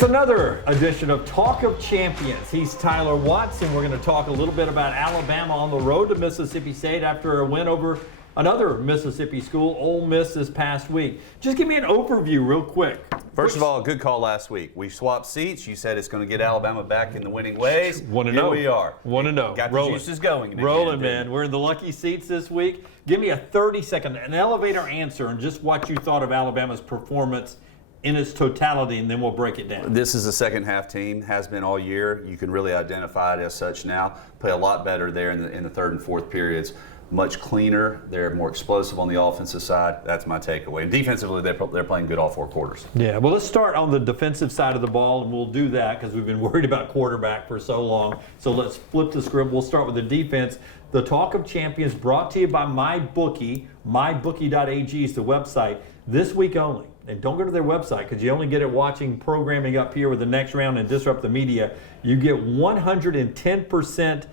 It's another edition of Talk of Champions. He's Tyler Watson. We're going to talk a little bit about Alabama on the road to Mississippi State after a win over another Mississippi school, Ole Miss, this past week. Just give me an overview real quick. First of all, good call last week. We swapped seats. You said it's going to get Alabama back in the winning ways. 1-0. Here we are. 1-0. Got Rolling. the juices going. Rolling, man. We're in the lucky seats this week. Give me a 30-second, an elevator answer on just what you thought of Alabama's performance in its totality, and then we'll break it down. This is a second half team, has been all year. You can really identify it as such now. Play a lot better there in the third and fourth periods. Much cleaner. They're more explosive on the offensive side. That's my takeaway. And defensively, they're playing good all four quarters. Yeah, well, let's start on the defensive side of the ball, and we'll do that because we've been worried about quarterback for so long. So let's flip the script. We'll start with the defense. The Talk of Champions brought to you by MyBookie. MyBookie.ag is the website. This week only. And don't go to their website because you only get it watching programming up here with the next round and Disrupt the Media. You get 110%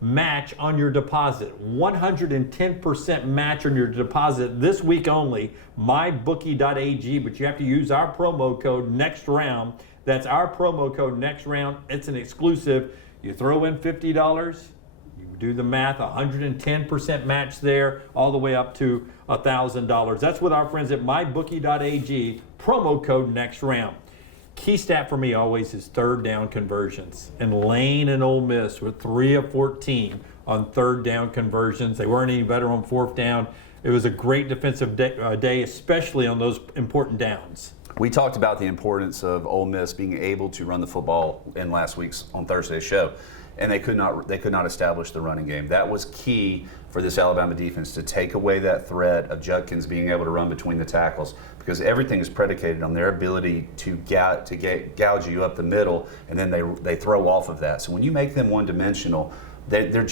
match on your deposit. 110% match on your deposit this week only. MyBookie.ag, but you have to use our promo code next round. That's our promo code next round. It's an exclusive. You throw in $50. Do the math, 110% match there, all the way up to $1,000. That's with our friends at mybookie.ag, promo code next round. Key stat for me always is third down conversions. And Lane and Ole Miss were 3 of 14 on third down conversions. They weren't any better on fourth down. It was a great defensive day, especially on those important downs. We talked about the importance of Ole Miss being able to run the football in last week's on Thursday's show. And they could not establish the running game. That was key for this Alabama defense to take away that threat of Judkins being able to run between the tackles, because everything is predicated on their ability to gouge you up the middle, and then they throw off of that. So when you make them one-dimensional, they're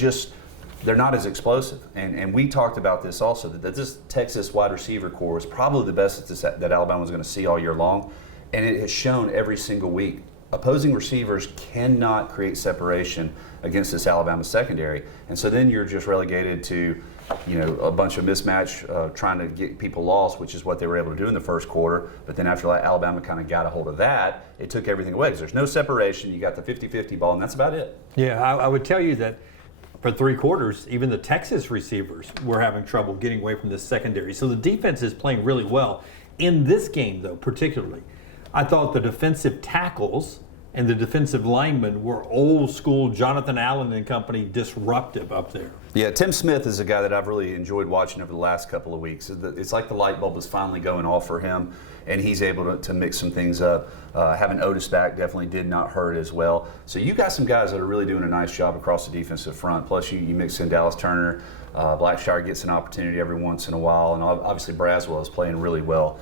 not as explosive. And we talked about this also, that this Texas wide receiver core is probably the best that Alabama is going to see all year long, and it has shown every single week. Opposing receivers cannot create separation against this Alabama secondary, and so then you're just relegated to, a bunch of mismatch, trying to get people lost, which is what they were able to do in the first quarter. But then after Alabama kind of got a hold of that, it took everything away because there's no separation. You got the 50-50 ball, and that's about it. Yeah, I would tell you that for 3 quarters, even the Texas receivers were having trouble getting away from this secondary. So the defense is playing really well. In this game, though, particularly, I thought the defensive tackles and the defensive linemen were old school Jonathan Allen and company disruptive up there. Yeah, Tim Smith is a guy that I've really enjoyed watching over the last couple of weeks. It's like the light bulb is finally going off for him, and he's able to mix some things up. Having Otis back definitely did not hurt as well. So you got some guys that are really doing a nice job across the defensive front. Plus you mix in Dallas Turner. Blackshire gets an opportunity every once in a while, and obviously Braswell is playing really well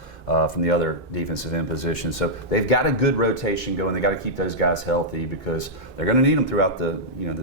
from the other defensive end position. So they've got a good rotation going. They got to keep those guys healthy because they're going to need them throughout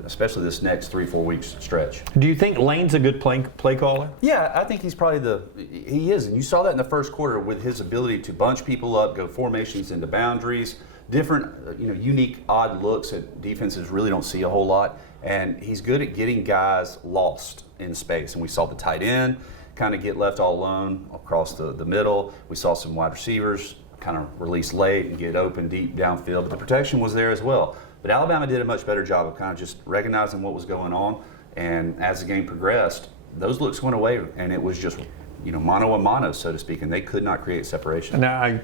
especially this next 3-4 weeks stretch. Do you think Lane's a good play caller? Yeah, I think he's probably he is. And you saw that in the first quarter with his ability to bunch people up, go formations into boundaries, different, unique, odd looks that defenses really don't see a whole lot. And he's good at getting guys lost in space. And we saw the tight end kind of get left all alone across the middle. We saw some wide receivers kind of release late and get open deep downfield, but the protection was there as well. But Alabama did a much better job of kind of just recognizing what was going on, and as the game progressed, those looks went away, and it was just, mano a mano, so to speak, and they could not create separation. Now,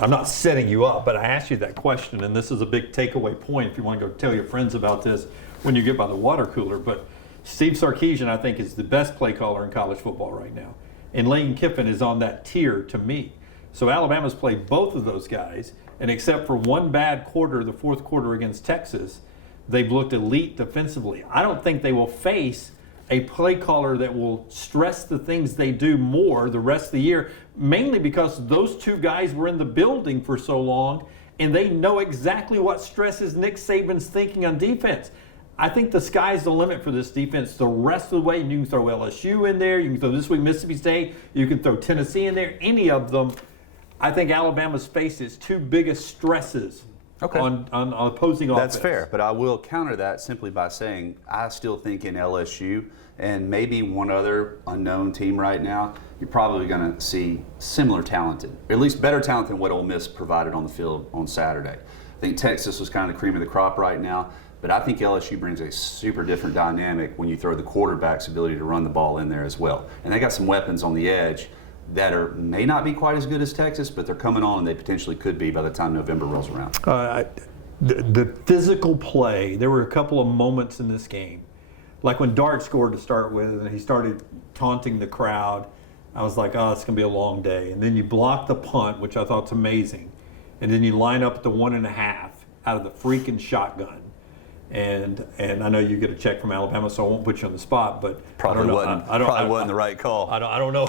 I'm not setting you up, but I asked you that question, and this is a big takeaway point if you want to go tell your friends about this when you get by the water cooler, but Steve Sarkisian, I think, is the best play caller in college football right now. And Lane Kiffin is on that tier to me. So Alabama's played both of those guys, and except for one bad quarter, the fourth quarter against Texas, they've looked elite defensively. I don't think they will face a play caller that will stress the things they do more the rest of the year, mainly because those two guys were in the building for so long, and they know exactly what stresses Nick Saban's thinking on defense. I think the sky's the limit for this defense the rest of the way. You can throw LSU in there. You can throw this week Mississippi State. You can throw Tennessee in there. Any of them. I think Alabama's faced its 2 biggest stresses on opposing offense. That's fair, but I will counter that simply by saying I still think in LSU and maybe one other unknown team right now, you're probably going to see similar talented, or at least better talent than what Ole Miss provided on the field on Saturday. I think Texas was kind of the cream of the crop right now. But I think LSU brings a super different dynamic when you throw the quarterback's ability to run the ball in there as well. And they got some weapons on the edge that may not be quite as good as Texas, but they're coming on and they potentially could be by the time November rolls around. The physical play, there were a couple of moments in this game. Like when Dart scored to start with and he started taunting the crowd, I was like, oh, it's going to be a long day. And then you block the punt, which I thought's amazing. And then you line up at the 1.5 out of the freaking shotgun. And I know you get a check from Alabama, so I won't put you on the spot. But Probably wasn't the right call. I don't know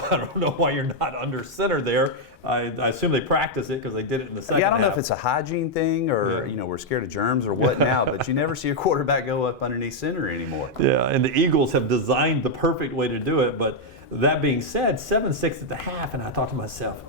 why you're not under center there. I assume they practice it because they did it in the second half. I don't know if it's a hygiene thing or we're scared of germs or what now, but you never see a quarterback go up underneath center anymore. Yeah, and the Eagles have designed the perfect way to do it. But that being said, 7-6 at the half, and I thought to myself,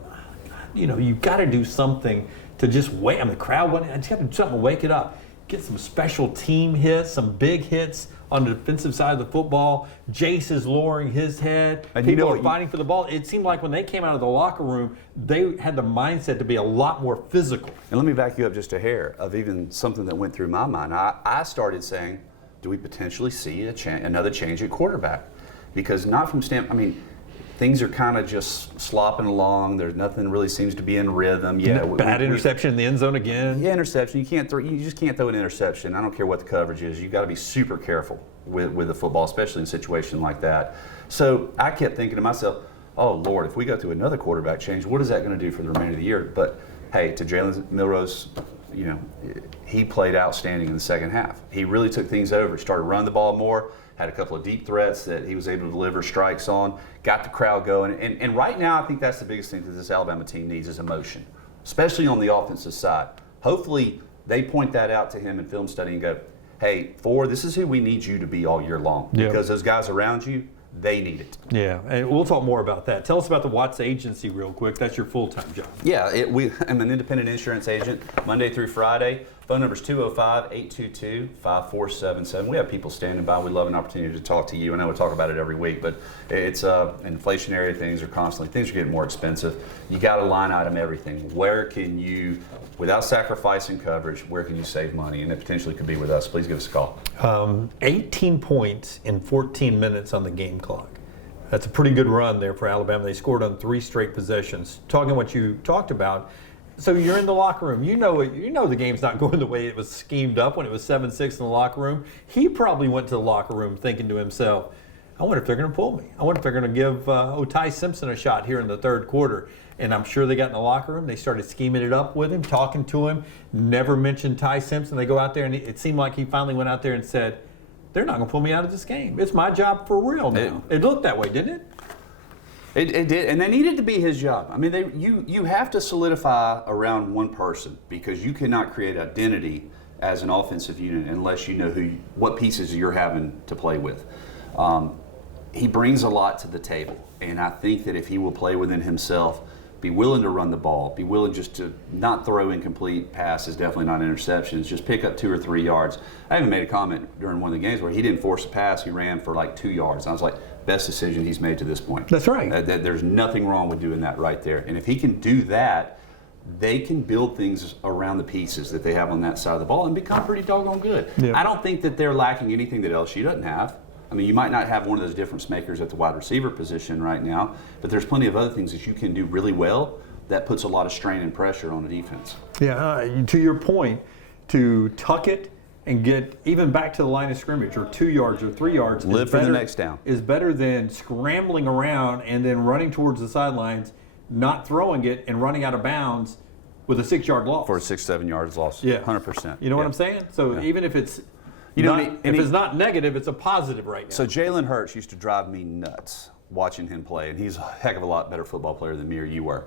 you've got to do something to just wait. I mean, the crowd went. I just got to do something to wake it up. Get some special team hits, some big hits on the defensive side of the football. Jace is lowering his head. And people are fighting for the ball. It seemed like when they came out of the locker room, they had the mindset to be a lot more physical. And let me back you up just a hair of even something that went through my mind. I started saying, do we potentially see another change at quarterback? Because not from things are kind of just slopping along. There's nothing really seems to be in rhythm. Yeah, bad interception in the end zone again. Yeah, interception. You just can't throw an interception. I don't care what the coverage is. You've got to be super careful with the football, especially in a situation like that. So I kept thinking to myself, oh Lord, if we go through another quarterback change, what is that going to do for the remainder of the year? But hey, to Jalen Milroe's, he played outstanding in the second half. He really took things over. Started running the ball more. Had a couple of deep threats that he was able to deliver strikes on, got the crowd going. And right now, I think that's the biggest thing that this Alabama team needs is emotion, especially on the offensive side. Hopefully, they point that out to him in film study and go, hey, this is who we need you to be all year long. Yep. Because those guys around you, they need it. Yeah, and we'll talk more about that. Tell us about the Watts Agency real quick. That's your full-time job. Yeah, I'm an independent insurance agent Monday through Friday. Phone number is 205-822-5477. We have people standing by. We love an opportunity to talk to you. I know we talk about it every week, but it's inflationary. Things are getting more expensive. You got to line item everything. Where can you, without sacrificing coverage, where can you save money? And it potentially could be with us. Please give us a call. 18 points in 14 minutes on the game clock. That's a pretty good run there for Alabama. They scored on 3 straight possessions. Talking what you talked about, so you're in the locker room. You know the game's not going the way it was schemed up when it was 7-6 in the locker room. He probably went to the locker room thinking to himself, I wonder if they're going to pull me. I wonder if they're going to give Ty Simpson a shot here in the third quarter. And I'm sure they got in the locker room. They started scheming it up with him, talking to him, never mentioned Ty Simpson. They go out there, and it seemed like he finally went out there and said, they're not going to pull me out of this game. It's my job for real now. It looked that way, didn't it? It did, and that needed to be his job. I mean, you have to solidify around one person because you cannot create identity as an offensive unit unless you know what pieces you're having to play with. He brings a lot to the table, and I think that if he will play within himself, be willing to run the ball, be willing just to not throw incomplete passes, definitely not interceptions, just pick up 2 or 3 yards. I even made a comment during one of the games where he didn't force a pass, he ran for like 2 yards. I was like, best decision he's made to this point. That's right. There's nothing wrong with doing that right there. And if he can do that, they can build things around the pieces that they have on that side of the ball and become pretty doggone good. Yeah. I don't think that they're lacking anything that LSU doesn't have. I mean, you might not have one of those difference makers at the wide receiver position right now, but there's plenty of other things that you can do really well that puts a lot of strain and pressure on the defense. Yeah, to your point, to tuck it and get even back to the line of scrimmage or 2 yards or 3 yards live for the next down is better than scrambling around and then running towards the sidelines, not throwing it and running out of bounds with a 6-yard loss. For a 6-7 yards loss. Yeah. 100%. You know what I'm saying? So even if it's it's not negative, it's a positive right now. So Jalen Hurts used to drive me nuts watching him play, and he's a heck of a lot better football player than me or you were.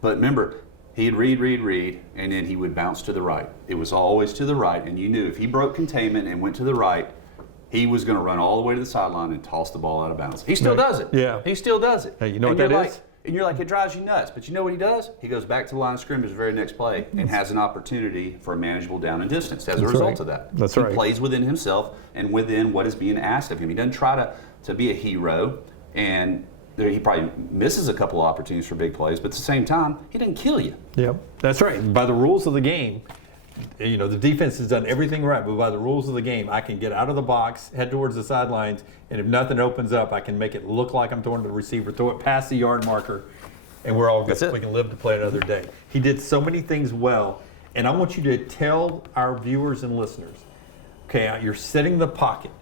But remember, he'd read, and then he would bounce to the right. It was always to the right, and you knew if he broke containment and went to the right, he was going to run all the way to the sideline and toss the ball out of bounds. He still does it. Yeah. He still does it. Hey, you know what that is? And you're like, it drives you nuts. But you know what he does? He goes back to the line of scrimmage the very next play and has an opportunity for a manageable down and distance as a result of that. That's he right. plays within himself and within what is being asked of him. He doesn't try to be a hero, and he probably misses a couple of opportunities for big plays, but at the same time, he doesn't kill you. Yep, that's right. By the rules of the game, the defense has done everything right, but by the rules of the game, I can get out of the box, head towards the sidelines, and if nothing opens up, I can make it look like I'm throwing to the receiver, throw it past the yard marker, and we're all good. That's it. We can live to play another day. He did so many things well, and I want you to tell our viewers and listeners, okay, you're setting the pocket,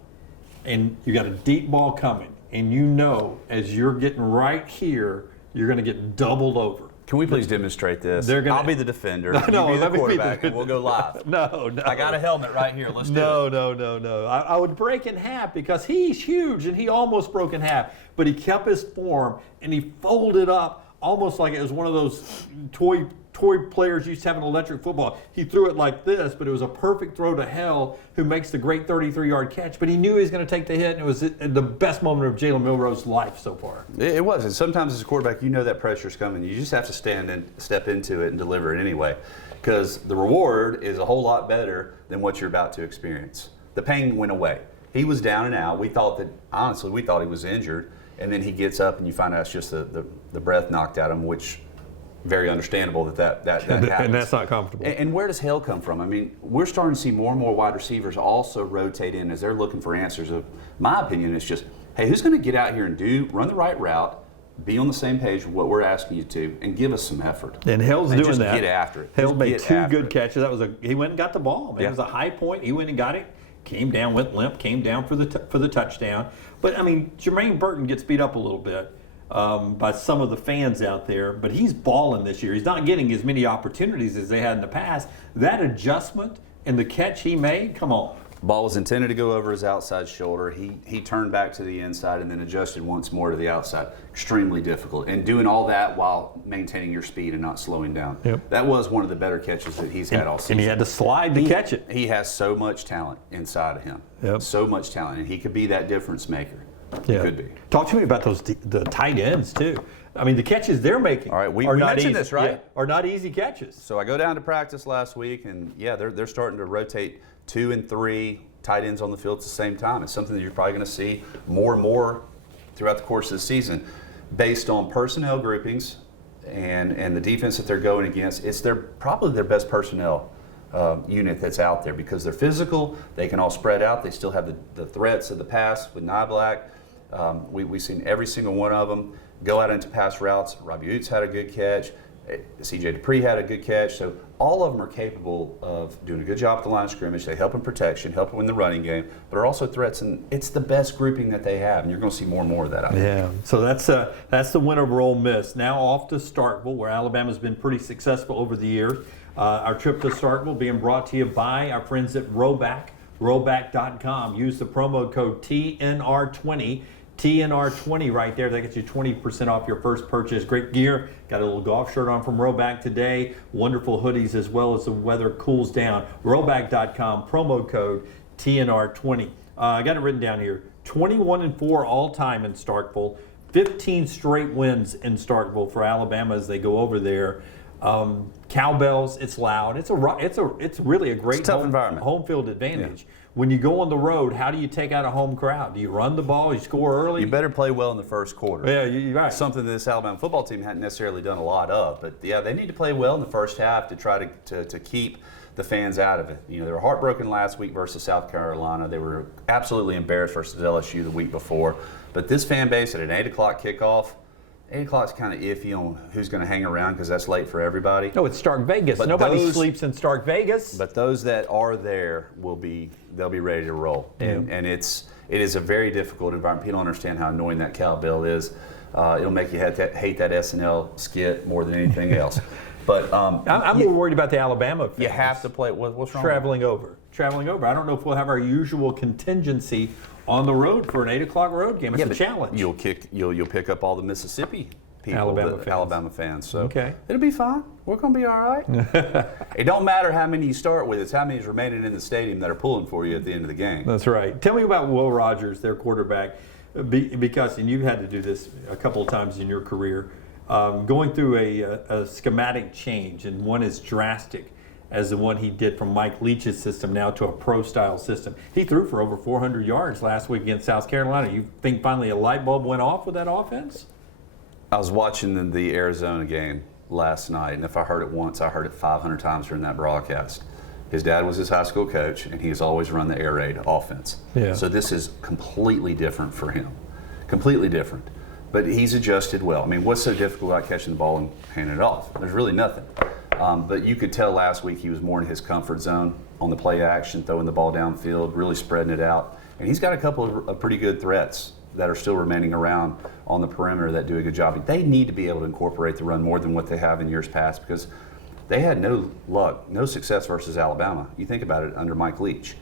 and you got a deep ball coming, and as you're getting right here, you're going to get doubled over. Can we please demonstrate this? I'll be the defender. No, you be the let me be quarterback, and we'll go live. No. I got a helmet right here. Let's do it. No. I would break in half because he's huge, and he almost broke in half. But he kept his form, and he folded up almost like it was one of those toy players used to have an electric football. He threw it like this, but it was a perfect throw to Hell, who makes the great 33-yard catch. But he knew he was going to take the hit, and it was the best moment of Jalen Milroe's life so far. It was. And sometimes as a quarterback, that pressure's coming. You just have to step into it and deliver it anyway, because the reward is a whole lot better than what you're about to experience. The pain went away. He was down and out. We thought he was injured, and then he gets up, and you find out it's just the breath knocked out of him, which very understandable that happens. And that's not comfortable. And where does Hell come from? I mean, we're starting to see more and more wide receivers also rotate in as they're looking for answers. My opinion is just, hey, who's going to get out here and run the right route, be on the same page with what we're asking you to, and give us some effort. And Hell's doing just that. Get after it. Hell made two good catches. He went and got the ball. Man. Yeah. It was a high point. He went and got it. Came down, went limp, came down for the touchdown. But I mean, Jermaine Burton gets beat up a little bit by some of the fans out there, but he's balling this year. He's not getting as many opportunities as they had in the past. That adjustment and the catch he made, come on. Ball was intended to go over his outside shoulder. He turned back to the inside and then adjusted once more to the outside. Extremely difficult. And doing all that while maintaining your speed and not slowing down. Yep. That was one of the better catches that he's had all season. And he had to slide to catch it. He has so much talent inside of him. Yep. So much talent. And he could be that difference maker. He could be. Talk to me about the tight ends, too. I mean, the catches they're making. All right, we are not mentioned easy, this, right? Are not easy catches. So I go down to practice last week, and they're starting to rotate 2 and 3 tight ends on the field at the same time. It's something that you're probably going to see more and more throughout the course of the season, based on personnel groupings and the defense that they're going against. It's probably their best personnel unit that's out there, because they're physical. They can all spread out. They still have the threats of the pass with Niblack. We've seen every single one of them go out into pass routes. Robbie Oots had a good catch. C.J. Dupree had a good catch. So all of them are capable of doing a good job at the line of scrimmage. They help in protection, help in the running game, but are also threats. And it's the best grouping that they have. And you're going to see more and more of that out there. Yeah. So that's the win over Ole Miss. Now off to Starkville, where Alabama's been pretty successful over the years. Our trip to Starkville being brought to you by our friends at Roback, Roback.com. Use the promo code TNR20. TNR20 right there. That gets you 20% off your first purchase. Great gear. Got a little golf shirt on from Roback today. Wonderful hoodies as well as the weather cools down. Roback.com, promo code TNR20. I got it written down here. 21-4 all time in Starkville. 15 straight wins in Starkville for Alabama as they go over there. Cowbells, it's loud. It's really a great tough environment. Home field advantage. Yeah. When you go on the road, how do you take out a home crowd? Do you run the ball? You score early? You better play well in the first quarter. Yeah, you're right. Something that this Alabama football team hadn't necessarily done a lot of. But, yeah, they need to play well in the first half to try to keep the fans out of it. They were heartbroken last week versus South Carolina. They were absolutely embarrassed versus LSU the week before. But this fan base at an 8 o'clock kickoff, 8 o'clock's kind of iffy on who's going to hang around, because that's late for everybody. No, it's Stark Vegas. But Nobody sleeps in Stark Vegas. But those that are there they'll be ready to roll. And it is a very difficult environment. People don't understand how annoying that cowbell is. It'll make you hate that SNL skit more than anything else. But I'm more worried about the Alabama fans. You have to play. What's wrong? Traveling over. I don't know if we'll have our usual contingency on the road for an 8 o'clock road game. It's a challenge. You'll pick up all the Mississippi people, Alabama fans. So okay. It'll be fine. We're going to be all right. It don't matter how many you start with. It's how many is remaining in the stadium that are pulling for you at the end of the game. That's right. Tell me about Will Rogers, their quarterback, because, and you've had to do this a couple of times in your career, going through a schematic change, and one as drastic as the one he did from Mike Leach's system now to a pro-style system. He threw for over 400 yards last week against South Carolina. You think finally a light bulb went off with that offense? I was watching the Arizona game last night, and if I heard it once, I heard it 500 times during that broadcast. His dad was his high school coach, and he has always run the air raid offense. Yeah. So this is completely different for him. Completely different. But he's adjusted well. I mean, what's so difficult about catching the ball and handing it off? There's really nothing. But you could tell last week he was more in his comfort zone on the play action, throwing the ball downfield, really spreading it out. And he's got a couple of pretty good threats that are still remaining around on the perimeter that do a good job. They need to be able to incorporate the run more than what they have in years past, because they had no luck, no success versus Alabama. You think about it under Mike Leach.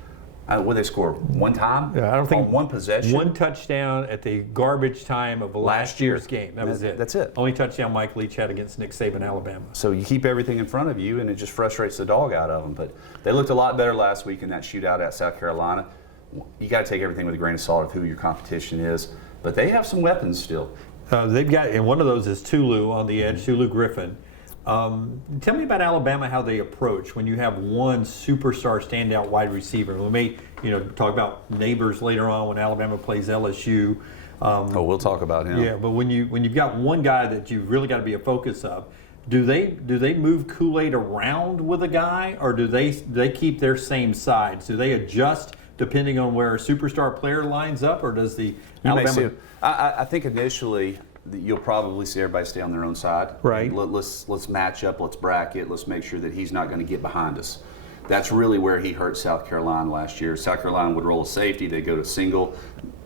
What they score one time? Yeah, I don't think on one possession. One touchdown at the garbage time of last year's game. That was it. That's it. Only touchdown Mike Leach had against Nick Saban, Alabama. So you keep everything in front of you, and it just frustrates the dog out of them. But they looked a lot better last week in that shootout at South Carolina. You got to take everything with a grain of salt of who your competition is. But they have some weapons still. They've got, and one of those is Tulu on the edge, Tulu Griffin. Tell me about Alabama, how they approach when you have one superstar standout wide receiver. We may, talk about neighbors later on when Alabama plays LSU. We'll talk about him. Yeah, but when you've got one guy that you've really got to be a focus of, do they move Kool-Aid around with a guy, or do they keep their same sides? Do they adjust depending on where a superstar player lines up, or does the Alabama? I think initially you'll probably see everybody stay on their own side. Right. Let's match up. Let's bracket. Let's make sure that he's not going to get behind us. That's really where he hurt South Carolina last year. South Carolina would roll a safety. They'd go to single.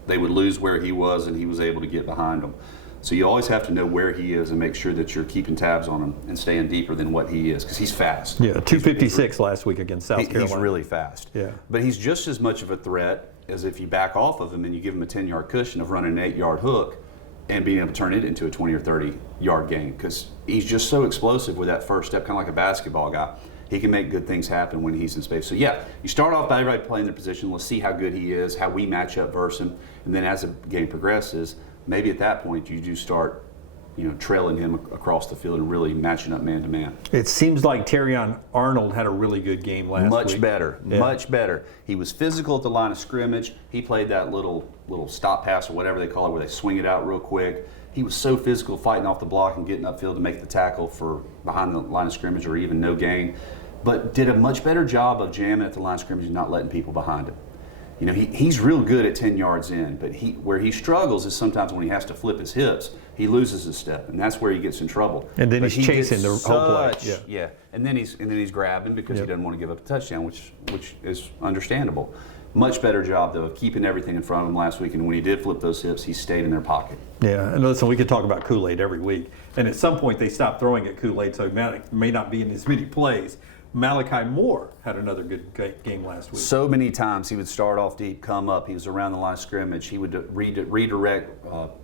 They would lose where he was, and he was able to get behind them. So you always have to know where he is and make sure that you're keeping tabs on him and staying deeper than what he is, because he's fast. Yeah, 256 last week against South Carolina. He's really fast. Yeah. But he's just as much of a threat as if you back off of him and you give him a 10-yard cushion of running an 8-yard hook and being able to turn it into a 20 or 30-yard game, because he's just so explosive with that first step, kind of like a basketball guy. He can make good things happen when he's in space. So yeah, you start off by everybody playing their position. Let's see how good he is, how we match up versus him, and then as the game progresses, maybe at that point you do start, trailing him across the field and really matching up man to man. It seems like Terrion Arnold had a really good game last week. Much better. He was physical at the line of scrimmage. He played that little stop pass or whatever they call it, where they swing it out real quick. He was so physical, fighting off the block and getting upfield to make the tackle for behind the line of scrimmage or even no gain, but did a much better job of jamming at the line of scrimmage and not letting people behind him. He's real good at 10 yards in, but where he struggles is sometimes when he has to flip his hips, he loses his step, and that's where he gets in trouble. And then he's chasing the whole play. Yeah. And then he's grabbing because he doesn't want to give up a touchdown, which is understandable. Much better job, though, of keeping everything in front of him last week, and when he did flip those hips, he stayed in their pocket. Yeah, and listen, we could talk about Kool-Aid every week, and at some point they stopped throwing at Kool-Aid, so it may not be in as many plays. Malachi Moore had another good game last week. So many times he would start off deep, come up. He was around the line of scrimmage. He would redirect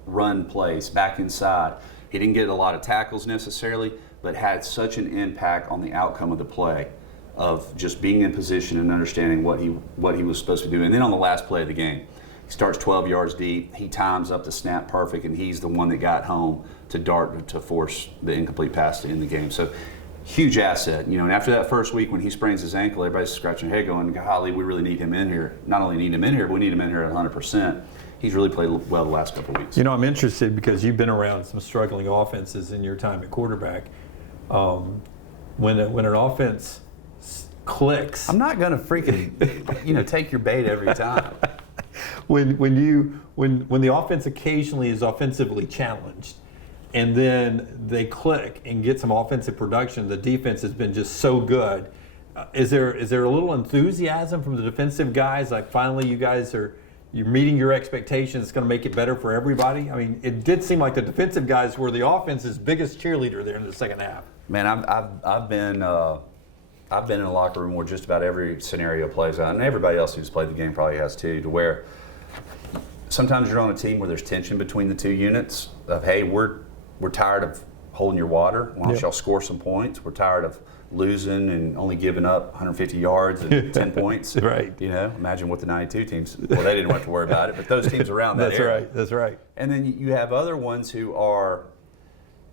run plays back inside. He didn't get a lot of tackles necessarily, but had such an impact on the outcome of the play, of just being in position and understanding what he was supposed to do. And then on the last play of the game, he starts 12 yards deep. He times up the snap perfect, and he's the one that got home to force the incomplete pass to end the game. So huge asset, and after that first week when he sprains his ankle, everybody's scratching their head going, golly, we really need him in here. Not only need him in here, but we need him in here at 100%. He's really played well the last couple of weeks. I'm interested because you've been around some struggling offenses in your time at quarterback. When an offense clicks, I'm not going to freaking, take your bait every time. when the offense occasionally is offensively challenged, and then they click and get some offensive production, the defense has been just so good. Is there a little enthusiasm from the defensive guys? Like, finally, you're meeting your expectations. It's going to make it better for everybody. I mean, it did seem like the defensive guys were the offense's biggest cheerleader there in the second half. Man, I've been in a locker room where just about every scenario plays out, and everybody else who's played the game probably has too, to where sometimes you're on a team where there's tension between the two units of, hey, we're tired of holding your water. Why don't y'all score some points? We're tired of losing and only giving up 150 yards and 10 points. Right. Imagine what the 92 teams, well, they didn't have to worry about it, but those teams around that area. That's right. And then you have other ones who are,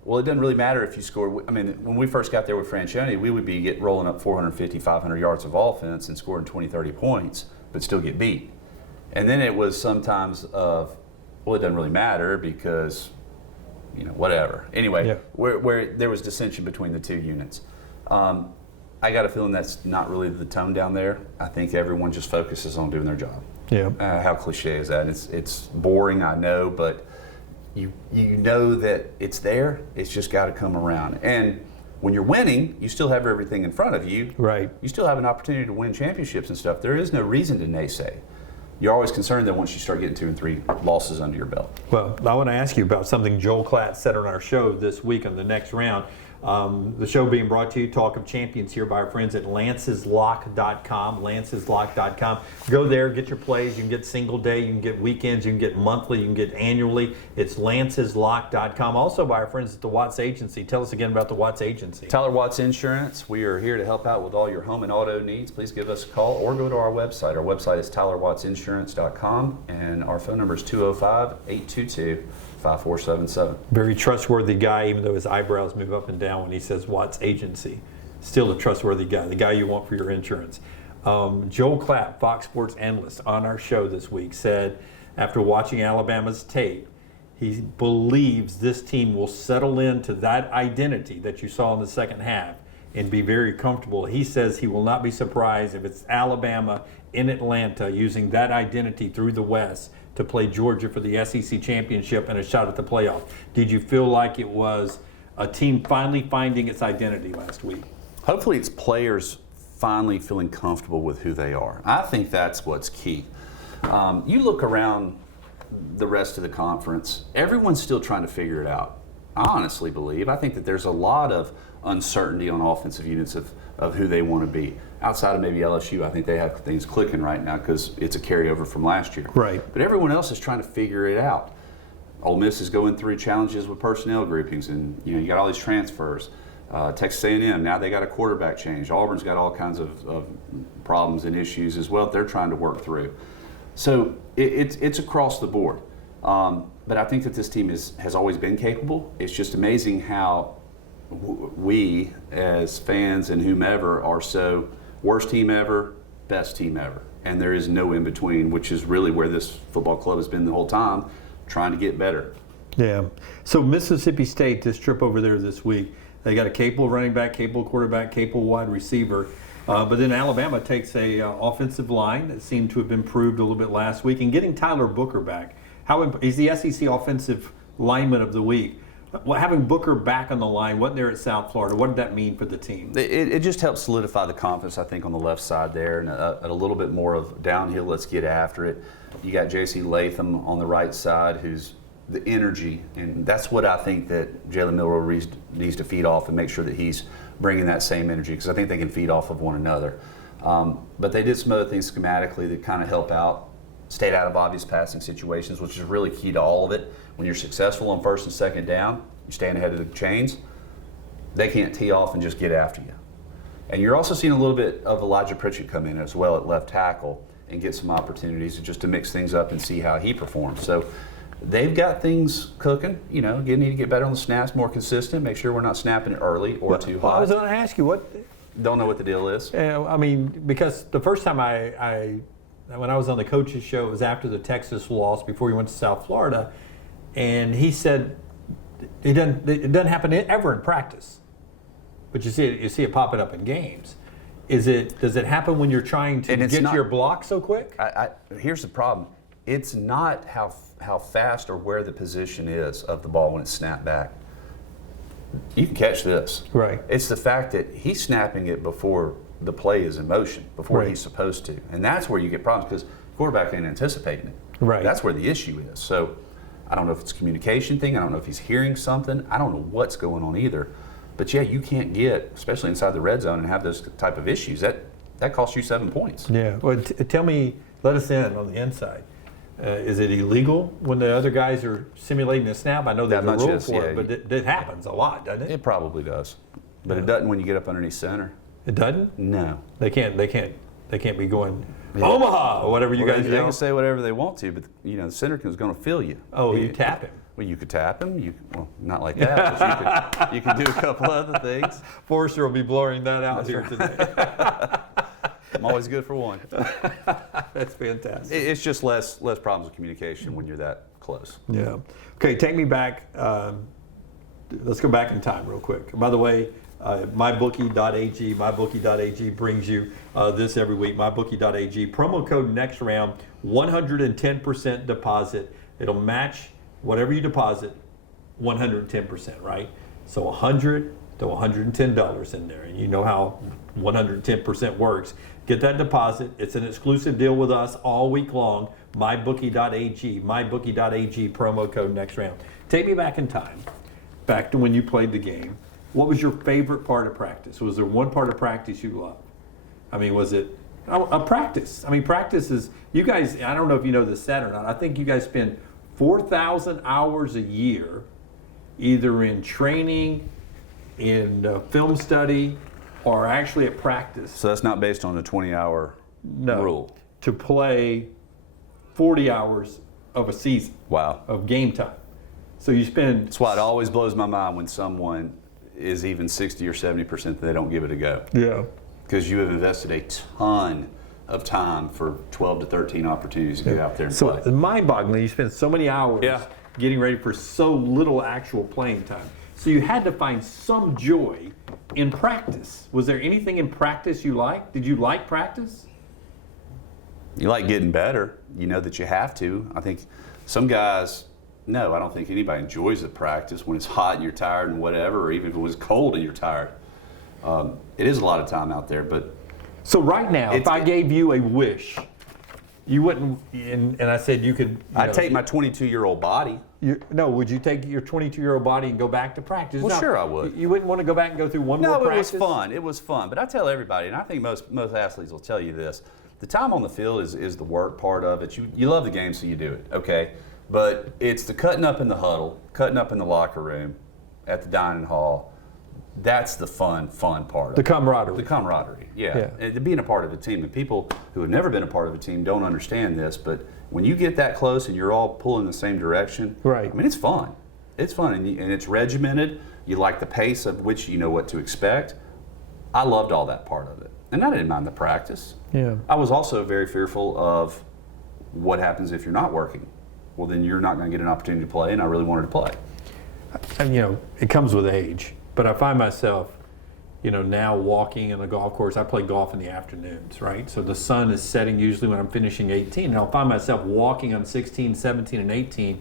well, it doesn't really matter if you score. I mean, when we first got there with Franchione, we would be rolling up 450, 500 yards of offense and scoring 20, 30 points, but still get beat. And then it was sometimes of, well, it doesn't really matter because, whatever. Anyway, where there was dissension between the two units. I got a feeling that's not really the tone down there. I think everyone just focuses on doing their job. Yeah. How cliche is that? It's boring, I know, but you know that it's there. It's just got to come around. And when you're winning, you still have everything in front of you. Right. You still have an opportunity to win championships and stuff. There is no reason to naysay. You're always concerned that once you start getting 2 and 3 losses under your belt. Well, I want to ask you about something Joel Klatt said on our show this week on the next round. The show being brought to you, Talk of Champions, here by our friends at lanceslock.com, lanceslock.com. Go there, get your plays. You can get single day, you can get weekends, you can get monthly, you can get annually. It's lanceslock.com. Also by our friends at the Watts Agency. Tell us again about the Watts Agency. Tyler Watts Insurance. We are here to help out with all your home and auto needs. Please give us a call or go to our website. Our website is tylerwattsinsurance.com, and our phone number is 205-822-5477. Very trustworthy guy, even though his eyebrows move up and down when he says Watts Agency. Still a trustworthy guy, the guy you want for your insurance. Joel Klatt, Fox Sports analyst, on our show this week said after watching Alabama's tape, he believes this team will settle into that identity that you saw in the second half and be very comfortable. He says he will not be surprised if it's Alabama in Atlanta using that identity through the West to play Georgia for the SEC championship and a shot at the playoff. Did you feel like it was a team finally finding its identity last week? Hopefully it's players finally feeling comfortable with who they are. I think that's what's key. You look around the rest of the conference, everyone's still trying to figure it out. I honestly believe, I think that there's a lot of uncertainty on offensive units of who they want to be. Outside of maybe LSU, I think they have things clicking right now because it's a carryover from last year. Right. But everyone else is trying to figure it out. Ole Miss is going through challenges with personnel groupings, and you got all these transfers. Texas A&M, now they got a quarterback change. Auburn's got all kinds of problems and issues as well that they're trying to work through. So it's across the board. But I think that this team has always been capable. It's just amazing how we as fans and whomever are so worst team ever, best team ever. And there is no in between, which is really where this football club has been the whole time, trying to get better. Yeah. So Mississippi State, this trip over there this week, they got a capable running back, capable quarterback, capable wide receiver. But then Alabama takes a offensive line that seemed to have improved a little bit last week, and getting Tyler Booker back. He's the SEC Offensive Lineman of the Week. Well, having Booker back on the line, wasn't there at South Florida, what did that mean for the team? It just helps solidify the confidence, I think, on the left side there, and a little bit more of downhill, let's get after it. You got J.C. Latham on the right side, who's the energy, and that's what I think that Jalen Milroe needs to feed off and make sure that he's bringing that same energy, because I think they can feed off of one another. But they did some other things schematically that kind of help out. Stayed out of obvious passing situations, which is really key to all of it. When you're successful on first and second down, you stand ahead of the chains, they can't tee off and just get after you. And you're also seeing a little bit of Elijah Pritchett come in as well at left tackle and get some opportunities just to mix things up and see how he performs. So they've got things cooking. You need to get better on the snaps, more consistent, make sure we're not snapping it early or too high. I was going to ask you what. Don't know what the deal is. I mean, because the first time when I was on the coach's show, it was after the Texas loss, before he went to South Florida, and he said it doesn't happen ever in practice, but you see it popping up in games. Does it happen when you're trying to get to your block so quick? Here's the problem. It's not how fast or where the position is of the ball when it's snapped back. You can catch this. Right. It's the fact that he's snapping it before the play is in motion, before Right. he's supposed to. And that's where you get problems because the quarterback ain't anticipating it. Right. That's where the issue is. So I don't know if it's a communication thing. I don't know if he's hearing something. I don't know what's going on either. But yeah, you can't get, especially inside the red zone, and have those type of issues. That costs you 7 points. Yeah. Well, tell me, let us in on the inside. Is it illegal when the other guys are simulating a snap? I know there's a rule for it, but it happens a lot, doesn't it? It probably does. But it doesn't when you get up underneath center. It doesn't? No. They can't be going Omaha or whatever you guys do. They can say whatever they want to, but the center is going to feel you. Oh, you tap him. Well, you could tap him. Well, not like that, but you could do a couple other things. Forrester will be blurring that out here today. I'm always good for one. That's fantastic. It's just less problems with communication when you're that close. Yeah. Okay, take me back. Let's go back in time real quick. By the way, MyBookie.ag brings you this every week. MyBookie.ag, promo code next round, 110% deposit. It'll match whatever you deposit, 110%, right? So $100 to $110 in there, and you know how 110% works. Get that deposit. It's an exclusive deal with us all week long. MyBookie.ag, MyBookie.ag, promo code next round. Take me back in time, back to when you played the game. What was your favorite part of practice? Was there one part of practice you loved? I mean, was it a practice? I mean, practice is, you guys, I don't know if you know this stat or not, I think you guys spend 4,000 hours a year either in training, in film study, or actually at practice. So that's not based on a 20-hour rule? To play 40 hours of a season. Wow. Of game time. So you spend... That's why it always blows my mind when someone is even 60 or 70% that they don't give it a go. Yeah. Because you have invested a ton of time for 12 to 13 opportunities to get out there and play. So mind-boggling, you spend so many hours getting ready for so little actual playing time. So you had to find some joy in practice. Was there anything in practice you liked? Did you like practice? You like getting better. You know that you have to. I think some guys, no, I don't think anybody enjoys the practice when it's hot and you're tired and whatever, or even if it was cold and you're tired. It is a lot of time out there, but... So right now, if I gave you a wish, you wouldn't, and I said you could... I'd take my 22-year-old body. No, would you take your 22-year-old body and go back to practice? Well, sure I would. You wouldn't want to go back and go through one more practice? No, it was fun. It was fun. But I tell everybody, and I think most athletes will tell you this, the time on the field is the work part of it. You love the game, so you do it, okay? But it's the cutting up in the huddle, cutting up in the locker room, at the dining hall. That's the fun part of it. The camaraderie. The camaraderie, yeah. And being a part of a team. And people who have never been a part of a team don't understand this, but when you get that close and you're all pulling in the same direction, right. I mean, it's fun. It's fun, and it's regimented. You like the pace of which you know what to expect. I loved all that part of it. And I didn't mind the practice. Yeah. I was also very fearful of what happens if you're not working. Well, then you're not going to get an opportunity to play, and I really wanted to play. And, it comes with age. But I find myself, now walking on the golf course. I play golf in the afternoons, right? So the sun is setting usually when I'm finishing 18. And I'll find myself walking on 16, 17, and 18,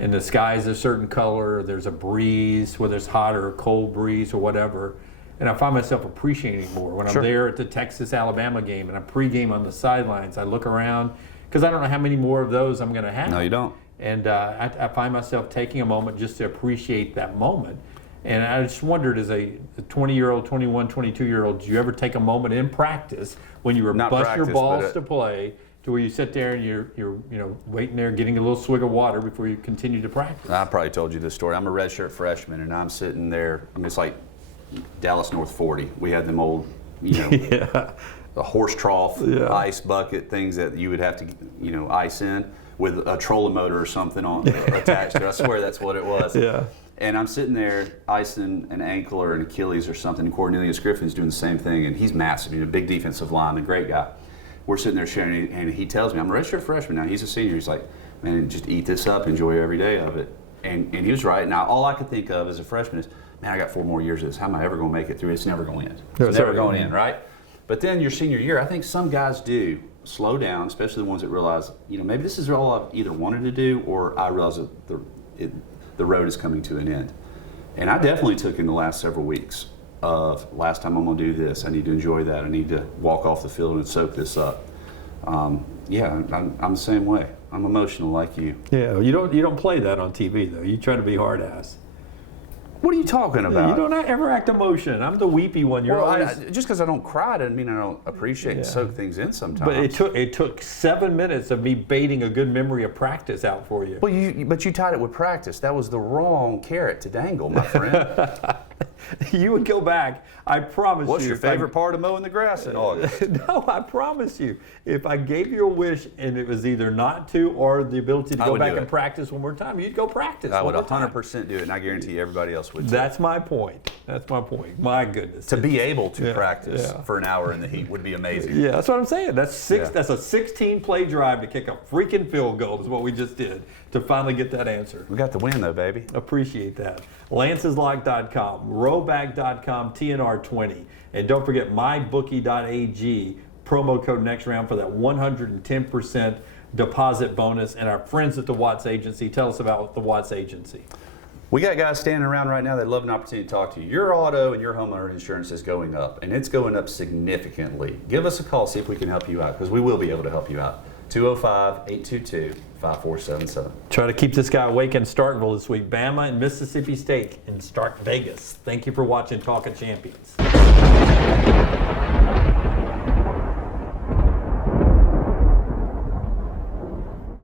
and the sky's a certain color, there's a breeze, whether it's hot or a cold breeze or whatever. And I find myself appreciating it more. When I'm there at the Texas-Alabama game and I'm pregame on the sidelines, I look around, because I don't know how many more of those I'm going to have. No, you don't. And I find myself taking a moment just to appreciate that moment. And I just wondered, as a 20-year-old, 21, 22-year-old, did you ever take a moment in practice when you were busting your balls to play, to where you sit there and you're waiting there, getting a little swig of water before you continue to practice? I probably told you this story. I'm a redshirt freshman, and I'm sitting there. I mean, it's like Dallas North 40. We had them old, the horse trough, ice bucket things that you would have to, ice in with a trolling motor or something attached to it. I swear that's what it was. Yeah. And I'm sitting there icing an ankle or an Achilles or something, and Cornelius Griffin's doing the same thing, and he's massive, a big defensive lineman, great guy. We're sitting there sharing, and he tells me, I'm a redshirt freshman now. He's a senior. He's like, man, just eat this up, enjoy every day of it. And he was right. Now, all I could think of as a freshman is, man, I got 4 more years of this. How am I ever going to make it through? It's never going to end. It's never going to end, right? But then your senior year, I think some guys do slow down, especially the ones that realize, maybe this is all I've either wanted to do, or I realize that the road is coming to an end. And I definitely took in the last several weeks of last time I'm going to do this. I need to enjoy that. I need to walk off the field and soak this up. I'm the same way. I'm emotional like you. Yeah, you don't play that on TV though. You try to be hard ass. What are you talking about? You don't ever act emotion. I'm the weepy one. You're always... just because I don't cry doesn't mean I don't appreciate and soak things in sometimes. But it took 7 minutes of me baiting a good memory of practice out for you. Well, but you tied it with practice. That was the wrong carrot to dangle, my friend. You would go back. I promise you. What's your favorite part of mowing the grass in August? No, I promise you. If I gave you a wish and it was either not to or the ability to go back and practice one more time, you'd go practice. I would 100% do it, and I guarantee you everybody else would too. That's my point. That's my point. My goodness. To be able to practice for an hour in the heat would be amazing. Yeah, that's what I'm saying. That's a 16-play drive to kick a freaking field goal is what we just did to finally get that answer. We got the win though, baby. Appreciate that. lanceslock.com, rowback.com, TNR20. And don't forget mybookie.ag, promo code next round for that 110% deposit bonus. And our friends at the Watts Agency, tell us about the Watts Agency. We got guys standing around right now that love an opportunity to talk to you. Your auto and your homeowner insurance is going up, and it's going up significantly. Give us a call, see if we can help you out, because we will be able to help you out. 205-822-5477. Try to keep this guy awake in Starkville this week. Bama and Mississippi State in Stark Vegas. Thank you for watching Talk of Champions.